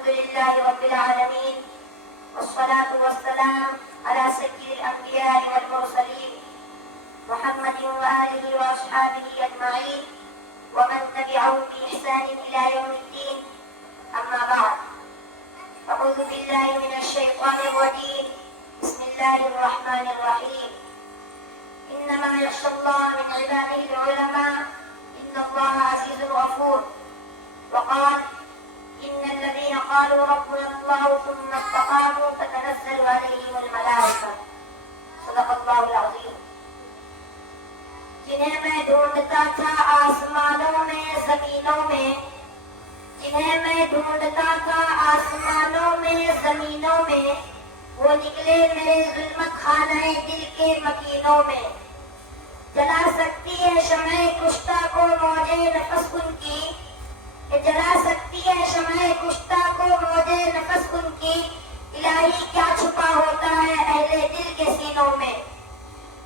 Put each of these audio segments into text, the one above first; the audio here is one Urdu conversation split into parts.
الحمد لله رب العالمين والصلاة والسلام على سيد الأنبياء والمرسلين محمد وآله وأصحابه أجمعين ومن تبعهم بإحسان إلى يوم الدين. أما بعد، أعوذ بالله من الشيطان الرجيم. بسم الله الرحمن الرحيم. إنما يخشى الله من عباده العلماء إن الله عزيز غفور. وقال إن الذين قالوا ربنا الله ثم استقاموا تتنزل عليهم الملائكة. صدق الله العظيم. جنہیں میں ڈھونڈتا تھا آسمانوں میں زمینوں میں، جنہیں میں ڈھونڈتا تھا آسمانوں میں زمینوں میں، وہ نکلے میرے ظلمت خانہ دل کے مکینوں میں. جلا سکتی ہے شمع کشتہ کو موجے نفس ان کی، جلا سکتی ہے شمع کشتہ کو موجے نفس ان کی. الہی کیا چھپا ہوتا ہے اہل دل کے سینوں میں.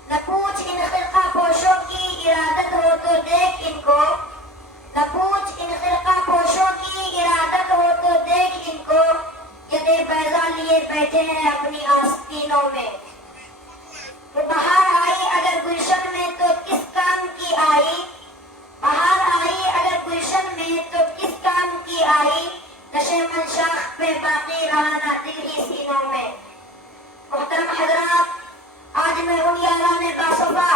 نہ پوچھ ان خرقہ پوشوں کی ارادت ہو تو دیکھ ان کو، نہ پوچھ ان خرقہ پوشوں کی ارادت ہو تو دیکھ ان کو، یدے بیضا لیے بیٹھے ہیں اپنی آستینوں میں. وہ بہار آئی اگر گلشن میں تو کس کام کی آئی، بہار آئی اگر گلشن میں تو کس کام کی آئی، نشے من شاخ پہ باقی رہا نہ دل ہی سینوں میں. محترم حضرات، آج میں ان یاران باصفا،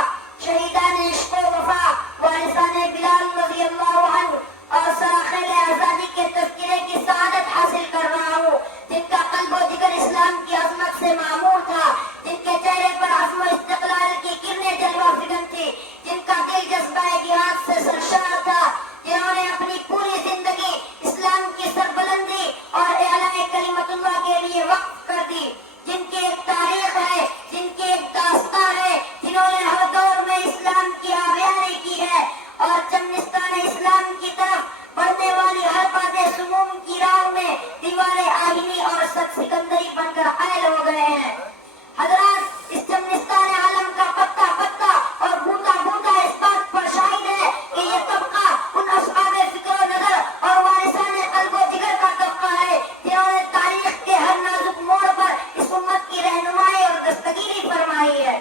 شہیدان عشق و وفا، وارثان بلال رضی اللہ عنہ اور سراخیل آزادی کے تذکرے کی سعادت حاصل کر رہا ہوں، جن کا قلب و جگر اسلام کی عظمت سے معمور تھا، جن کے چہرے پر عزم و استقلال کی کرنیں جلوہ فکن تھی، جن کا دل جذبہ جہاد سے سرشار تھا، جنہوں نے اپنی پوری زندگی اسلام کی سربلندی اور اعلاء کلمت اللہ کے لیے وقف کر دی، جن کی ایک تاریخ ہے، جن کی ایک داستان ہے، جنہوں نے ہر دور میں اسلام کی آبیانی کی ہے اور چمنستان اسلام کی طرف بڑھنے والی ہر باد سموم کی راہ میں دیوار آہنی اور سد سکندری بن کر قائل ہو گئے ہیں. حضرات، اس چمنستان عالم کا پتا پتا اور بوٹا بوٹا اس بات پر شاہد ہے کہ یہ طبقہ ان اصحاب فکر و نظر اور وارثان قلب و جگر کا طبقہ ہے، جنہوں نے تاریخ کے ہر نازک موڑ پر اس امت کی رہنمائی اور دستگیری فرمائی ہے.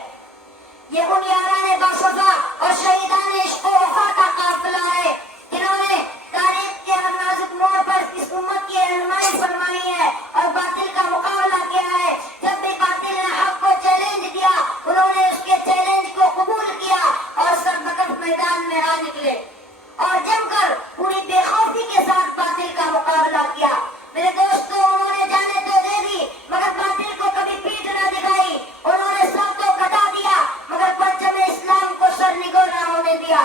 یہ ان یاران باصفا اور شہیدان عشق و وفا کا قافلہ ہے، جنہوں نے تاریخ کے ہر نازک موڑ پر اس امت کی رہنمائی فرمائی ہے اور باطل کا مقابلہ کیا ہے. جب بھی باطل نے حق کو چیلنج دیا، انہوں نے اس کے چیلنج کو قبول کیا اور سر بکف میدان میں آ نکلے اور جم کر پوری بے خوفی کے ساتھ باطل کا مقابلہ کیا. میرے دوستوں، انہوں نے جانے تو دے دی مگر باطل کو کبھی پیٹ نہ دکھائی. انہوں نے سر تو کٹا دیا مگر پرچم اسلام کو سر نگو نہ ہونے دیا.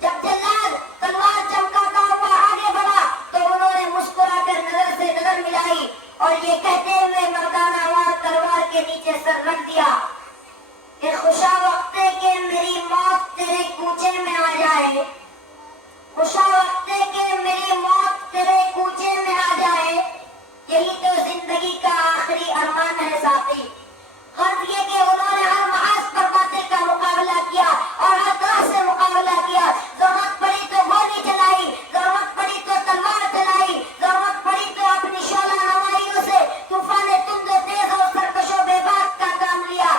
جب جلاد تلوار چمکاتا ہوا آگے بڑھا تو انہوں نے مسکرا کر نظر سے نظر ملائی اور یہ کہتے ہوئے مردانہ وار تلوار کے نیچے سر رکھ دیا کہ خوشا وقت ہے کہ میری موت تیرے کوچے میں آ جائے، خوشا وقت ہے کہ میری موت تیرے کوچے میں آ جائے، یہی تو زندگی کا آخری ارمان ہے ساتھی. غرض یہ کہ انہوں نے ہر محاذ پر باطل کا مقابلہ کیا اور ہر طرح سے مقابلہ کیا. ضرورت پڑی تو گولی چلائی، ضرورت پڑی تو تلوار چلائی، ضرورت پڑی تو اپنی شعلہ نمائیوں سے طوفان تند و تیز اور سرکش و بے باک کا کام لیا.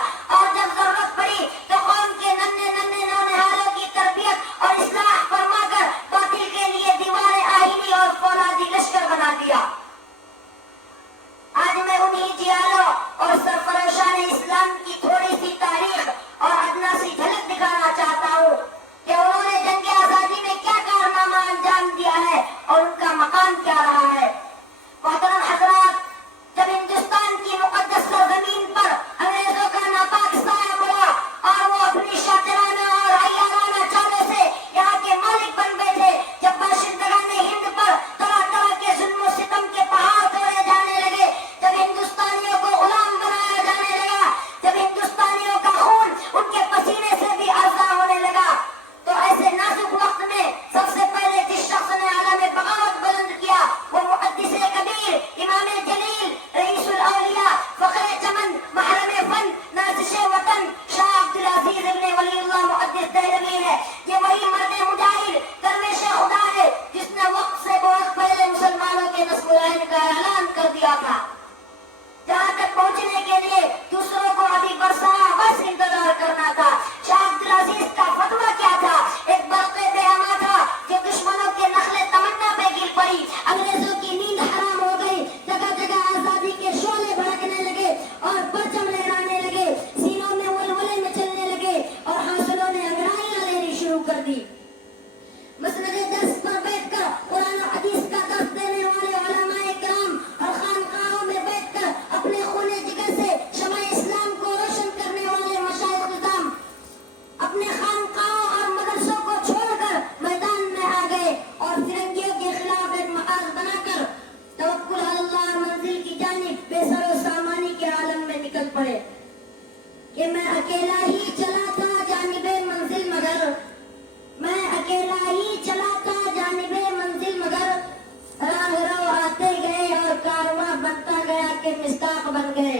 کے مصداق بن گئے۔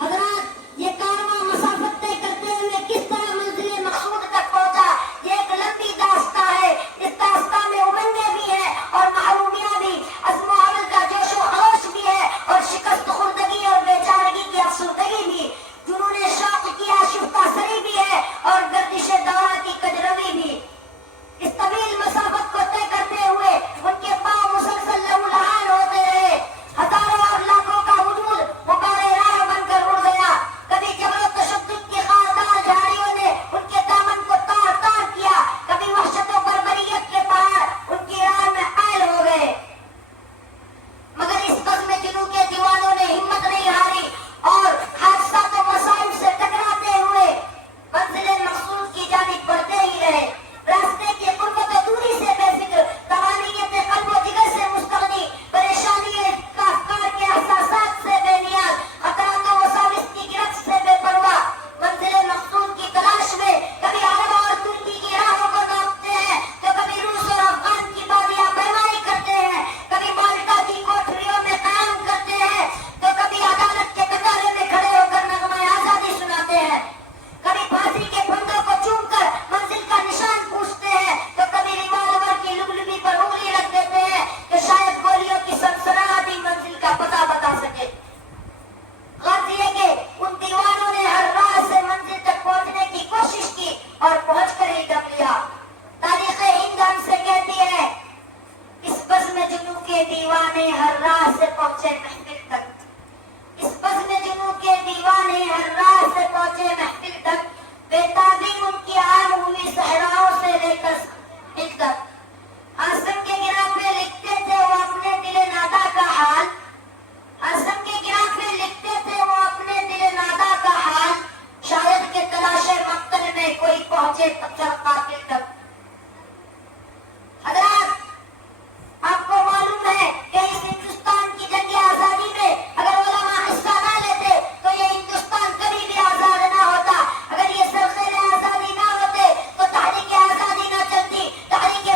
حضرات یہ کارواں مسافت طے کرتے ہوئے کس طرح منزل مقصود تک پہنچا، یہ ایک لمبی داستاں ہے۔ اس داستاں میں امنگیں بھی ہیں اور محرومیاں بھی، عزم و عمل کا جوش و خروش بھی ہے اور شکست خوردگی اور بیچارگی کی افسردگی بھی، جنون شوق کی آشفتہ سری بھی ہے اور گردش دورہ کی کجروی بھی۔ اس طویل مسافت کو طے کرتے ہوئے ان کے پاؤں مسلسل لہولہان ہوتے رہے، ہزاروں اور لاکھوں کا وجود غبار راہ بن کر اڑ گیا۔ کبھی جبر و تشدد کی خاردار جھاڑیوں نے ان کے دامن کو تار تار کیا، کبھی وحشت و بربریت کے پہاڑ ان کی راہ میں قائل ہو گئے، مگر اس بزم جنوں کے دیوانوں نے ہمت نہیں ہاری اور حادثات و مصائب سے ٹکراتے ہوئے منزل مقصود کی جانب بڑھتے ہی رہے۔ راستے کی قربت و دوری سے بے فکر، توانیت قلب و جگر سے مستغنی، پریشانی افکار کے احساسات سے بے نیاز، خطرات و وساوس کی گرفت سے بے پرواہ، منزل مقصود کی تلاش میں کبھی عرب اور ترکی کی راہوں کو ناپتے ہیں تو کبھی روس اور افغان کی بادیاں پیمائی کرتے ہیں، کبھی مالٹا کی کوٹریوں میں قیام کرتے ہیں تو کبھی عدالت کے کٹارے میں کھڑے ہو کر نغمہ آزادی سناتے ہیں، کبھی پھانسی کے پھندوں کو چوم کر منزل کا نشان پوچھتے ہیں تو کبھی ریوالور کی لبلبی پر انگلی رکھ دیتے ہیں کہ شاید گولیوں کی سنسناہٹی منزل کا پتہ بتا سکے۔ غرض یہ کہ ان دیوانوں نے ہر راہ سے منزل تک پہنچنے کی کوشش کی اور پہنچ کر ہی دم لیا۔ تاریخ ہند ہم سے کہتی ہے، اس بزم جنوں کے دیوانے ہر راہ سے پہنچے محفل تک، اس بزم جنوں کے دیوانے ہر راہ سے پہنچے محفل تک، بے تعظیم ان کی عام ہوئی صحراؤں سے لے کر ہل تک۔ آسم کے گراف میں لکھتے تھے وہ اپنے دل نادا کا حال، آسم کے گراف میں لکھتے تھے وہ اپنے دل نادا کا حال، شاید کہ تلاش مقتل میں کوئی پہنچے پتھر قاتل تک۔ حضرات آپ کو معلوم ہے کہ اس ہندوستان کی جنگ آزادی میں اگر علماء حصہ نہ لیتے تو یہ ہندوستان کبھی بھی آزاد نہ ہوتا، اگر یہ سرخیل آزادی نہ ہوتے تو تحریک آزادی نہ چلتی، تحریک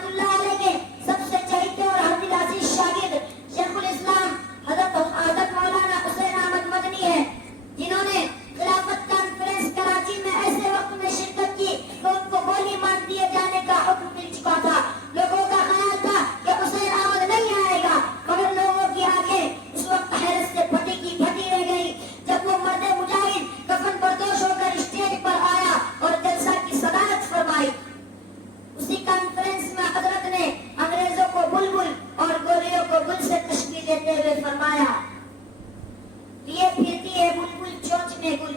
رحمت اللہ علیہ کے سب سے چہیتے اور ہر دل عزیز شاگرد شیخ الاسلام حضرت مولانا حسین احمد مدنی ہے، جنہوں نے خلافت کانفرنس کراچی میں ایسے وقت میں شرکت کی کہ ان کو گولی مار دیے جانے کا حکم مل چکا تھا۔ لوگوں کا خیال تھا کہ حسین احمد نہیں آئے گا، مگر لوگوں کی آنکھیں اس وقت حیرت سے پھٹی رہ گئی جب وہ مرد مجاہد کفن پردوش ہو کر اسٹیج پر آیا اور جلسہ کی صدارت فرمائی۔ اسی کانفرنس میں حضرت نے انگریزوں کو بلبل اور گوریوں کو گل سے تشبیہ دیتے ہوئے فرمایا، لیے پھرتی ہے بلبل چونچ میں گل،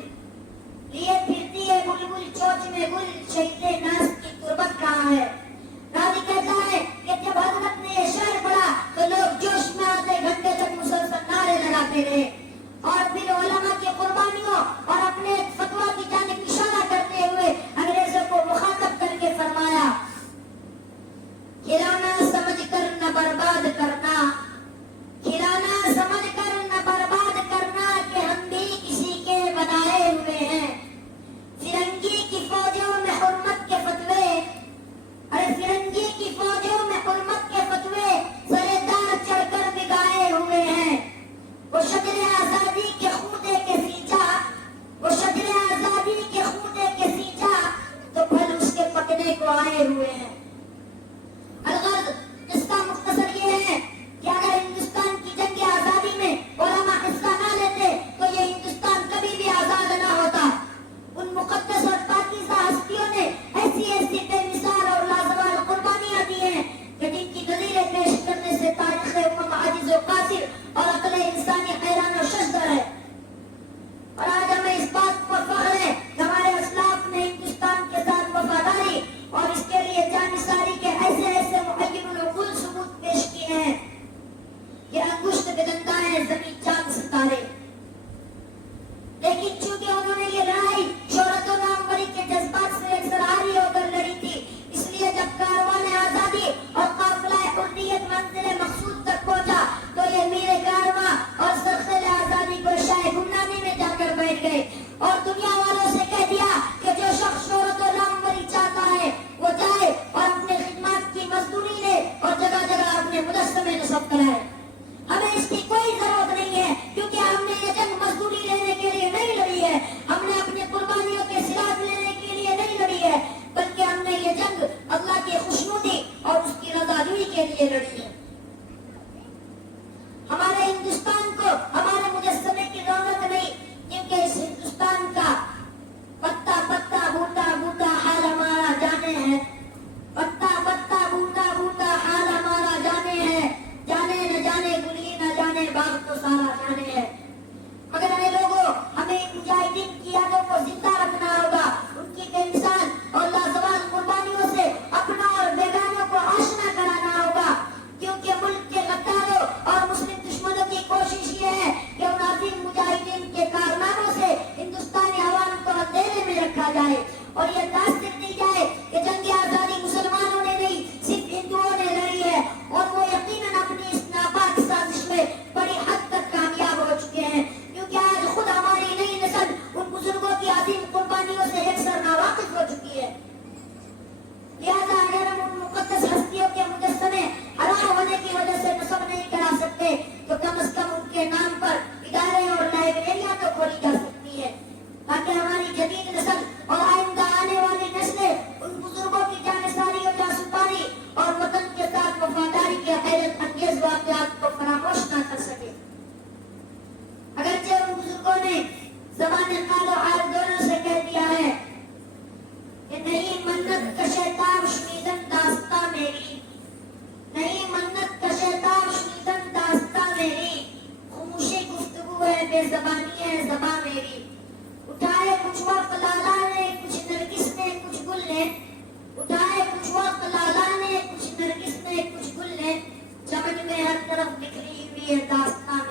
لیے پھرتی ہے بلبل چونچ میں گل، شہید ناز کی تربت کہاں ہے؟ راضی کہتا ہے کہ جب حضرت نے یہ شعر پڑھا تو لوگ جوش میں آتے گھنٹے تک مسلسل نعرے لگاتے رہے، اور پھر علماء کی قربانیوں اور اپنے فتویٰ کی جانب اشارہ کرتے ہوئے انگریزوں کو مخاطب کر کے فرمایا، کھلانا سمجھ کر نہ برباد کرنا، کھلانا سمجھ کر نہ برباد کرنا کہ ہم بھی کسی کے بنائے ہوئے ہیں۔ فرنگی کی فوجوں میں حرمت کے فتوے، ارے فرنگی کی فوجوں میں حرمت کے فتوے سرے دار چڑھ کر بگائے ہوئے ہیں۔ وہ شجر آزادی کے خودے کے سینچا، وہ شجر آزادی کے خودے کے سینچا تو پھل اس کے پکنے کو آئے ہوئے ہیں۔ الغرض قصہ مختصر یہ ہے کہ اگر ہندوستان کی جنگ آزادی میں علماء حصہ نہ لیتے تو یہ ہندوستان کبھی بھی آزاد نہ ہوتا۔ ان مقدس اور پاکیزہ ہستیوں نے ایسی ایسی بے مثال اور لازوال قربانیاں دی ہیں کہ جن کی نظیریں پیش کرنے سے تاریخ امم عاجز و قاصر اور عقل انسانی حیران و ششدر ہے۔ اور آج ہمیں اس بات پر فخر ہے کہ ہمارے اسلاف نے ہندوستان کے ساتھ وفاداری اور اس کے لیے جانثاری کے ایسے ایسے معین العقول ثبوت پیش کیے ہیں کہ انگشت بدندائیں زمین چاند ستارے، لیکن چونکہ انہوں نے یہ لڑائی شہرت و ناموری کے جذبات سے ایک سرحری ہو کر لڑی تھی، اس لیے جب کاروان آزادی اور قافلہ حریت منزل مقصود تک پہنچا تو یہ میر کارواں اور سرخیل آزادی کو شاہ گمنامی میں جا کر بیٹھ گئے اور دنیا والوں سے کہہ دیا کہ جو شخص شہرت و ناموری چاہتا ہے وہ جائے اور اپنے خدمات کی مزدوری لے اور جگہ جگہ اپنے مجسمے نصب کرائے۔ ہمیں اس کی کوئی ضرورت نہیں ہے، کیونکہ ہم نے یہ جنگ مزدوری لینے کے لیے نہیں لڑی ہے، ہم نے اپنی قربانیوں کے سراج لینے کے لیے نہیں لڑی ہے، بلکہ ہم نے یہ جنگ اللہ کی خوشنودی اور اس کی رضا جوئی کے لیے لڑی ہے۔ ہمارے ہندوستان کو ہمارے مجسمے کی ضرورت نہیں، کیونکہ اس ہندوستان کا پتا پتا بوٹا بوٹا حال ہمارا جانے ہے، پتا پتا بوٹا بوٹا حال ہمارا جانے ہے، جانے نہ جانے گلی نہ جانے باغ تو سارا جانے ہے۔ مگر اے لوگوں، ہمیں ان مجاہدین کی یادوں کو زندہ رکھنا ہوگا، ان کی بے مثال اور لازوال قربانیوں سے اپنا اور بیگانوں کو آشنا کرانا ہوگا، کیونکہ ملک کے غداروں اور مسلم دشمنوں کی کوشش یہ ہے کہ ان عظیم مجاہدین کے کارناموں سے ہندوستانی عوام کو اندھیرے میں رکھا جائے اور یہ تاثر دی جائے کہ جنگ آزادی مسلمانوں نے نہیں صرف ہندوؤں نے لڑی ہے، اور وہ یقیناً اپنی اس ناپاک سازش میں بڑی حد تک کامیاب ہو چکے ہیں، کیونکہ آج خود ہماری نئی نسل ان بزرگوں کی عظیم قربانیوں سے یکسر ناواقف ہو چکی ہے۔ لہذا اگر ہم ان مقدس ہستیوں کے مجسمے حرام ہونے کی وجہ سے نصب نہیں کرا سکتے تو کم از کم ان کے نام پر ادارے اور لائبریریاں تو کھولی جا سکتی ہے، تاکہ ہماری جدید نسل اور آئندہ آنے والی نسلیں ان بزرگوں کی جانثاری و جاسپاری اور وطن کے ساتھ وفاداری کے حیرت انگیز واقعات کو فراموش نہ کر سکے۔ اگرچہ ان بزرگوں نے زبان قال و حال دونوں سے کہہ دیا ہے کہ نہیں منت کا شیطان شنیدن داستہ میری، نہیں منت کا شیطان شنیدن داستہ میری، خاموشی گفتگو ہے بے زبانی ہے زباں میری، اٹھائے کچھ وقت لالا نے کچھ نرگس نے کچھ گل نے، اٹھائے کچھ وقت لالا نے کچھ نرگس نے کچھ گل نے، چمن میں ہر طرف بکھری ہوئی ہے داستاں